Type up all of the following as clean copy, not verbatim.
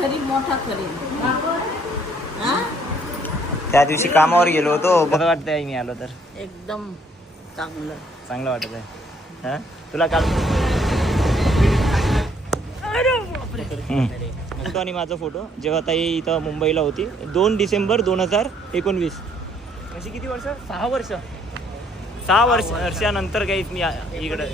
घरी मोठा करेन. त्या दिवशी कामावर गेलो होतो. बरं वाटतंय मी आलो तर. एकदम चांगलं चांगलं वाटत आहे. हा तुला काल फोटो आणि माझा फोटो जेव्हा ताई इथं मुंबईला होती 2 डिसेंबर 2019. अशी किती वर्ष? 6 वर्ष. 6 वर्षानंतर काही मी इकडे.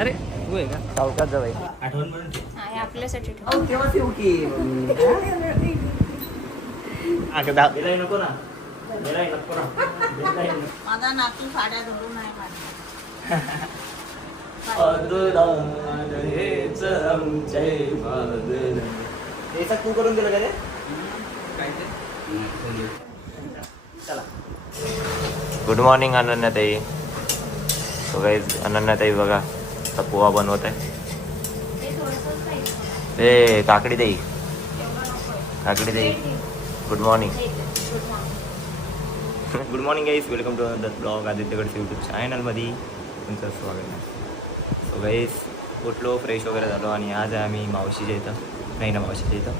अरे होय का सावकाश जवळ आठवण म्हणून आपल्यासाठी तेव्हा येऊ की नको ना माझा नातू साड्या धरून नाही तू करून दिलं का रे? चला. गुड मॉर्निंग अनन्याताई. सो गाईज अनन्याताई बघा आता पोहा बनवत आहे. ए काकडी ताई good morning. Good morning guys. Welcome to the blog आदित्यगडचं यूट्यूब चॅनलमध्ये तुमचं स्वागत आहे. सो गाईज उठलो फ्रेश वगैरे झालो आणि आज आहे आम्ही मावशीच्या इथं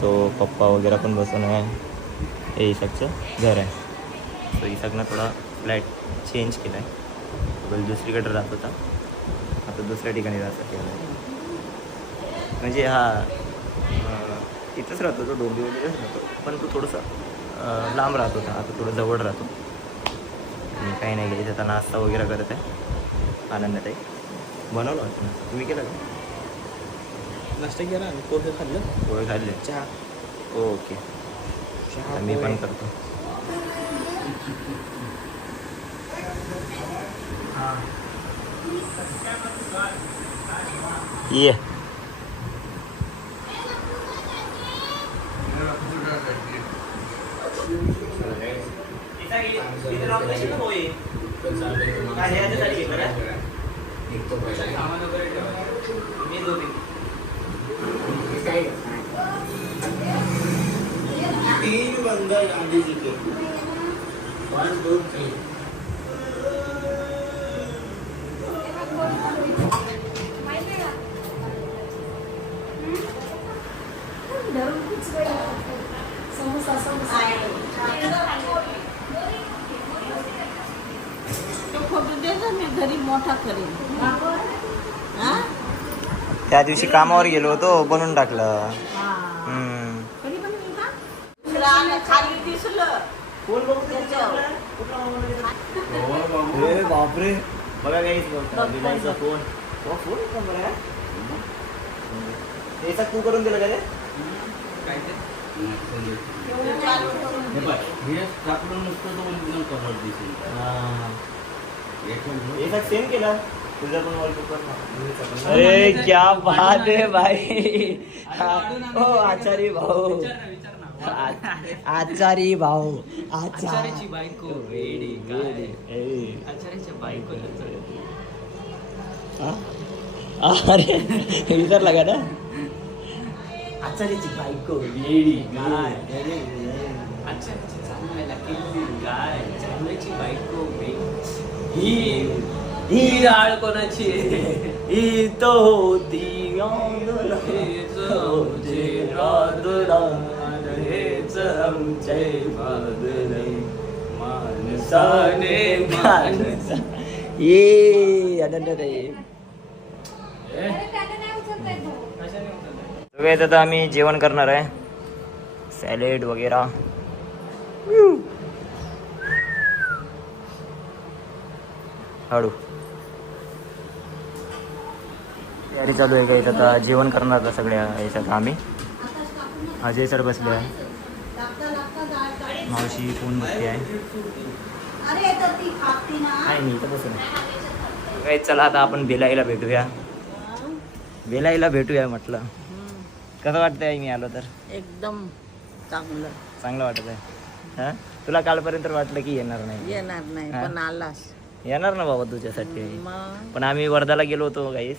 सो पप्पा वगैरे पण बसून आहे. हे इसाकचं घर आहे. सो इसाकनं थोडा फ्लॅट चेंज केला आहे. दुसरीकडे राहत होता आता दुसऱ्या ठिकाणी राहतात. म्हणजे इथंच राहतो तो डोंबिवलीलाच राहतो पण तो थोडंसं लांब राहत होता. आता थोडं जवळ राहतो. आणि काही नाही घ्यायचं आता नाश्ता वगैरे करत आहे. आनंदात आहे. बनवलं वाटतं ना तुम्ही केलं का? नाश्ता केला पोहे खाल्ले चहा. ओके मी पण करतो. ये तीन बंदर गांधी जी के 1 2 3. मी घरी मोठा करेन. त्या दिवशी कामावर गेलो होतो बनवून टाकलं. खाली दिसलं बापरे बघा काही फोन याचा तू करून दिलं का रे? सेम केला तुझा पण वॉलपेपर. अरे क्या बात है भाई. हो आचारी भाऊ आचारी भाऊ आचार्याची बायको आचार्याच्या बायको. अरे विचारला का ना आचार्याची बायको लेडी गाय. आचार्याची चांगल्याला केली गाय चांगल्याची बायको ही राळ कोणाची ही तो होती आमचे बादले माणसाने माणसा. ये आनंदाताई आता आम्ही जेवण करणार आहे. सॅलेड वगैरे हळू तयारी चालू आहे. काही आता जेवण करणार आता सगळ्या याच्यात आम्ही. अजय सर बसले आहे. मावशी फोन बघते आहे. नाही इथं बसून काही. चला आता आपण बेलाईला भेटूया म्हटलं. कसं वाटतंय मी आलो तर? एकदम चांगलं वाटत आहे. हां तुला कालपर्यंत वाटलं की येणार नाही पण आलास. येणार ना बाबा तुझ्यासाठी. मग पण आम्ही वर्धाला गेलो होतो गाईस.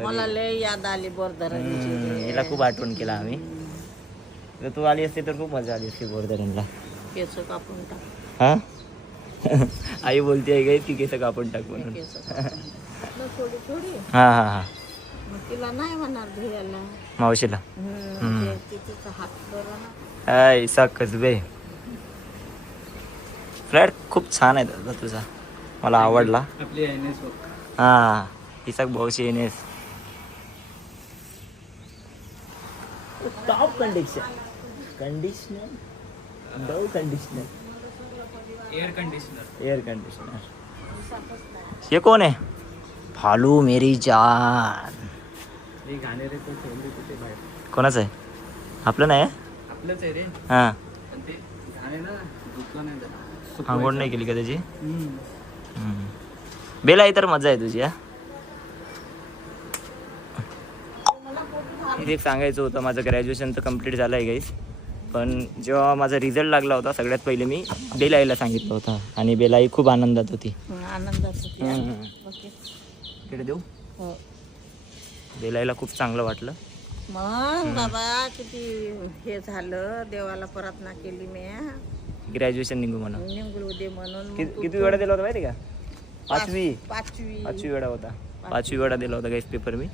मला लय याद आली बोरधरणची. हिला खूप आठवण केला आम्ही. जर तू आली असते तर खूप मजा आली असती बोरधरणला. केस कापून टाक. हां आई बोलते आहे काय ती केस कापून टाक म्हणून. केस थोडी थोडी हा हा हा मग तिला नाही म्हणणार धुयाला. मावशीला तिचा हात बरं ना. ऐसा कसबे. फ्लॅट खूप छान आहे दादा तुझा, मला आवडला. आपली NS हा इसाक भाऊशी येणेस top conditioner Dove conditioner air conditioner. Air conditioner. हे कोण आहे? फालू मेरी जान. हे गाणे रे तो ठेवले कुठे बाहेर. कोणाचं आहे? आपलं नाही आहे? आपलंच आहे रे. हां पण ते गाणे ना दुखलं नाही जरा. आंघोळ नाही केली का त्याची? बेला तर मजा आहे तुझी. हा इथे एक सांगायचं होतं, माझं ग्रॅज्युएशन तर कम्प्लीट झालं आहे गाईस. पण जेव्हा माझा रिझल्ट लागला होता सगळ्यात पहिले मी बेलाईला सांगितलं होतं आणि बेलाई खूप आनंदात होती. आनंदात होती. ओके. इकडे देऊ. हो. बेलाईला खूप चांगलं वाटलं. मग बाबा किती हे झालं, देवाला प्रार्थना केली मी ग्रॅज्युएशन निघू म्हणून. निघू दे म्हणून. किती वेळा दिला होता माहिती का? पाचवी पाचवी वेळा होता. 5वी वेळा दिला होता गाईस पेपर मी.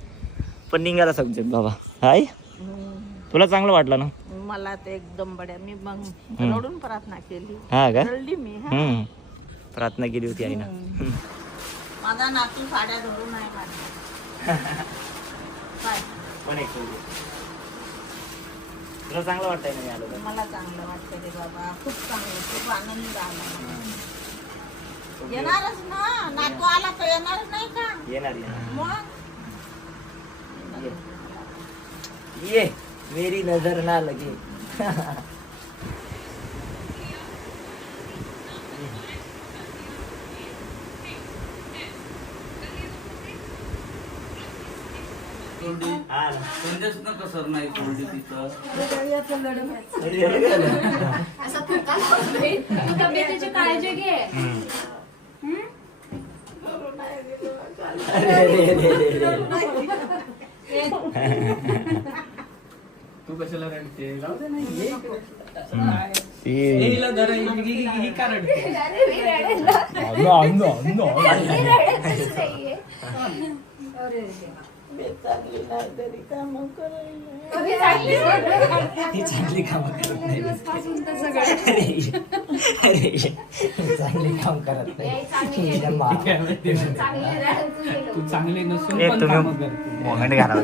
पण निघाला सब्जेक्ट बाबा. हाय तुला चांगलं वाटलं ना? मला ते एकदम बड्या. मी मग रडून प्रार्थना केली. हा का? रडली मी. प्रार्थना केली होती आईनं. माझा नातू साड्या धरून आहे माझ्या. काय पण एक तुला चांगलं वाटतंय ना मी आलो तर? मला चांगलं वाटतं रे बाबा. खूप चांगलं, खूप आनंद झाला. येणारच ना, नातू आला तर येणारच नाही का? येणार मग ये मेरी नजर ना लगे. कोणत्याच नका सर नाही कोरडी तिथं. तब्येतीची काळजी घे. तू कशाला रडते? जाऊ दे ना, ये हिला जरा ही का रडते? चांगली नाही तरी काम करायला. ती चांगली कामं करत नाही. अरे चांगली काम करत नाही. तू चांगली नसून ए, पण तुम्ही कामं करते. मोहन घालावं.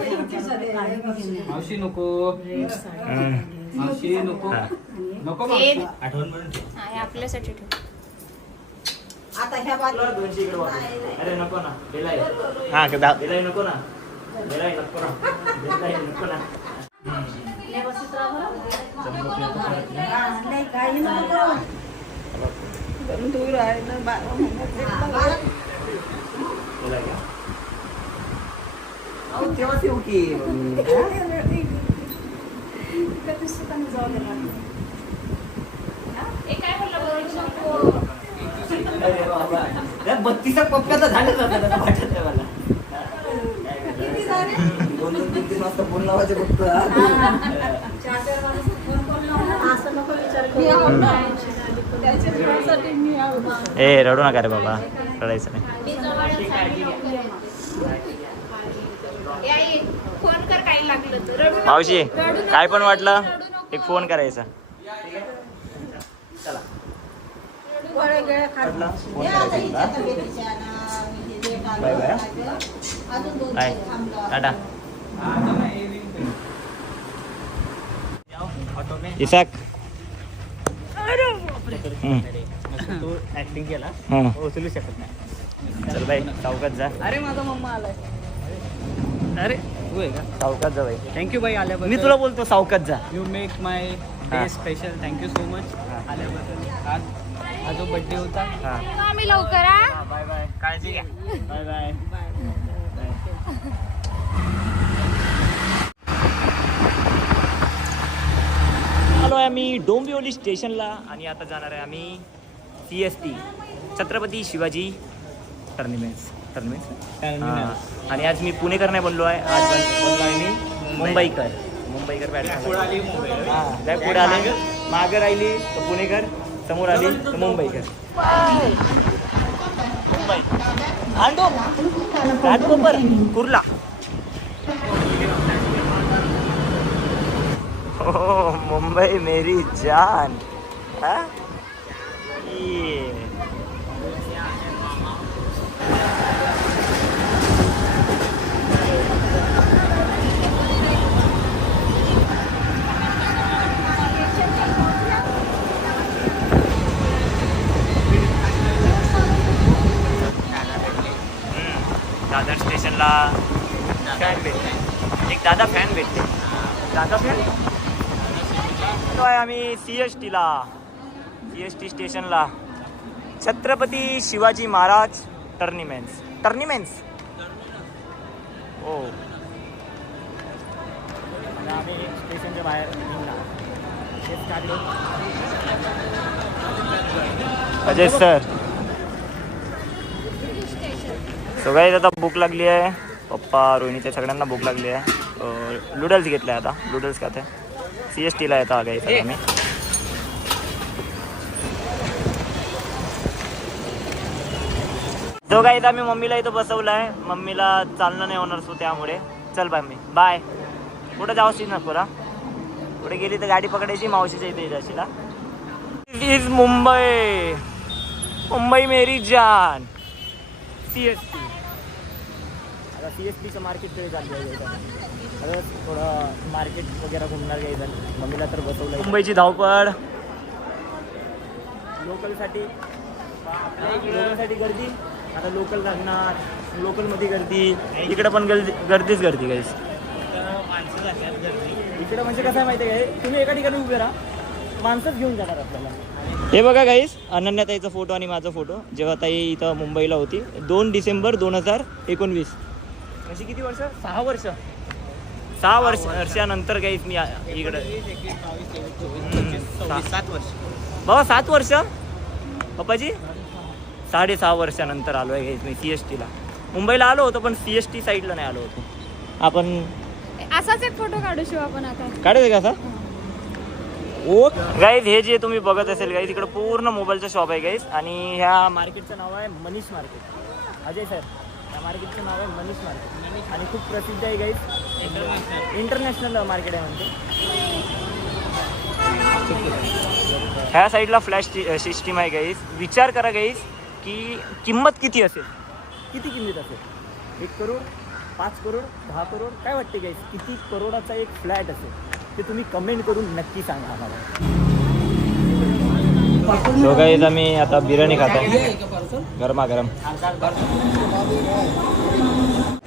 मावशी नको. मावशी नको. नको मावशी. आठवण म्हणून ठेव. हा, हे आपल्यासाठी ठेव. आता ह्या बाजूला 200 इकडे वाढव. अरे नको ना बेलाई. हा कदा बेलाई नको ना. बेलाई नको ना. बेलाई नको ना. दूर आहे ना 12 महिन्यात. बेलाई का? अहो तेव्हाच येऊ की. हे काय बोललं बरोबर? अरे बाबा. त्या 32 पप्प्याचं झालं जातं वाटत नाही मला. 2-3 वाजता फोन लावायचे फक्त. असं नको विचार करू. त्याच्या जीवासाठी मी आहोत. ए रडू नका रे बाबा, रडायचं नाही. मी जवळच आहे. ए, आई, फोन कर काही लागलं तर. रडू नको. मावशी रडू नको. काय पण वाटलं रडू नको. एक फोन करायचा. चला वेगळ्या वाटलं? फोन हे आता करायचा हिच्या तुला. तब्येतीच्या ना, मी हे लेट आलो. Bye bye. अजून 2 बाय दिवस थांबलो. टाटा. आता नाही येईल. इसाक तू ऍक्टिंग केला उचलू शकत नाही. चल बाई चौकात जा. अरे माझा मम्मा आलाय. अरे तू आहे का? चौकात जा बाई. थँक्यू बाई आल्याबद्दल. मी तुला बोलतो सावकात जा. यू मेक माय हा. Day special. Thank you so much आल्याबद्दल. आज हा जो बड्डे होता. हा आम्ही लवकर हा. Bye bye. काळजी घ्या. Bye bye. आलो आहे आम्ही डोंबिवली स्टेशनला आणि आता जाणार आहे आम्ही CST छत्रपती शिवाजी टर्मिनस. आणि आज मी पुणेकर नाही बनलो आहे. आज बनलो आहे मी मुंबईकर. बॅट पुढे आले मागं राहिली तर पुणेकर. समोर आली तर मुंबईकर. मुंबई आंडो घाटकोपर कुर्ला. हो मुंबई मेरी जान. हा? ये. दादर स्टेशनला फॅन भेटते. एक दादा फॅन भेटते. दादा फॅन तो आहे आम्ही CST स्टेशनला. छत्रपती शिवाजी महाराज टर्निमेंट्स हो. आम्ही स्टेशनच्या बाहेर अजय सर. सो गाईज आता भूक लागली आहे. पप्पा रोहिणीच्या सगळ्यांना भूक लागली आहे. नूडल्स घेतले आता. नूडल्स खाते. CSTला येतं आ गाईज आम्ही. जो गाईज आम्ही मम्मीला इथं बसवलं आहे. मम्मीला चालणं नाही होणार सो त्यामुळे चल बाय. कुठं जावशी नको ना. पुढे गेली तर गाडी पकडायची. मावशीच्या इथे जाशीला. इज मुंबई मेरी जान. CST. आता CSTचं मार्केट तरी चाललं आहे. थोडं मार्केट वगैरे घुमणार घ्यायचं. मम्मीला तर बसवलं. मुंबईची धावपळ. लोकलसाठी गर्दी. आता लोकल लागणार. लोकलमध्ये गर्दी. इकडं पण गर्दीच गर्दी गाईस. इकडं म्हणजे कसं आहे माहिती आहे काय, तुम्ही एका ठिकाणी उभे राहा, माणसंच घेऊन जाणार आपल्याला. हे बघा गाईस, अनन्याताईचा फोटो आणि माझा फोटो जेव्हा ताई इथं मुंबईला होती 2 डिसेंबर 2019. म्हणजे किती वर्ष? 6 वर्ष. 6 वर्षानंतर गाईस मी इकडं 7 वर्ष. बाबा 7 वर्ष पप्पाजी. 6.5 वर्षानंतर आलो आहे गाईस मी CSTला. मुंबईला आलो होतो पण CST साईडला नाही आलो होतो. आपण असाच एक फोटो काढू शिव आपण आता. काढायचं का असा? ओ गाईज, हे जे तुम्ही बघत असेल गाईज, इकडे पूर्ण मोबाईलचं शॉप आहे गाईज. आणि ह्या मार्केटचं नाव आहे मनीष मार्केट. अजय सर, या मार्केटचं नाव आहे मनीष मार्केट आणि खूप प्रसिद्ध आहे गाईज. इंटरनॅशनल मार्केट आहे म्हणजे. ह्या साईडला फ्लॅश सिस्टीम आहे गाईज. विचार करा गाईज की किंमत किती असेल. किती किंमत असेल? 1 करोड, 5 करोड, 10 करोड, काय वाटते गाईज? किती करोडाचा एक फ्लॅट असेल ते तुम्ही कमेंट करून नक्की सांगा आम्हाला. सो गाईज, आम्ही आता बिर्याणी खातो गरमागरम.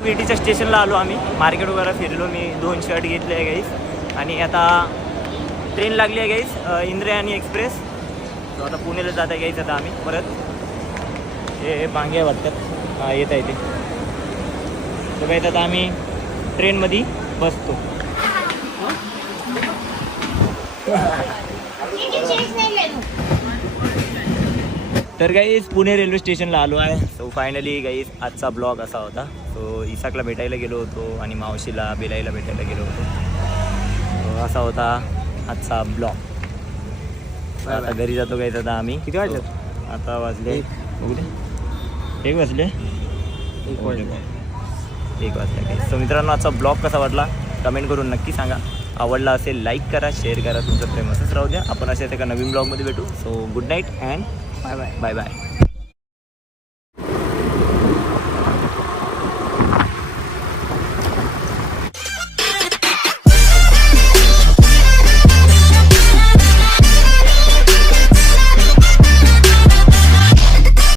VTच्या स्टेशनला आलो आम्ही. मार्केट वगैरे फिरलो. मी 2 शर्ट घेतले आहे गाईज. आणि आता ट्रेन लागली आहे गाईज, इंद्रायणी एक्सप्रेस. सो आता पुण्याला जात आहे गाईज. आता आम्ही परत हे मागे वाटतात येत आहे ते. सो गाईज, आता आम्ही ट्रेनमध्ये बसतो. तर गाईज, पुणे रेल्वे स्टेशनला आलो आहे. सो फायनली गाईज, आजचा ब्लॉग असा होता. सो इसाकला भेटायला गेलो होतो आणि मावशीला बेलाईला भेटायला गेलो होतो. सो असा होता आजचा ब्लॉग. आता घरी जातो गाईज. आता आम्ही किती वाजले? आता वाजले 1 वाजले. 1 वाजले गाईज. सो मित्रांनो, आजचा ब्लॉग कसा वाटला कमेंट करून नक्की सांगा. आवडला असेल लाईक करा, शेअर करा. तुमचं प्रेम असंच राहू द्या. आपण अशा एका नवीन ब्लॉगमध्ये भेटू. So good night and bye bye.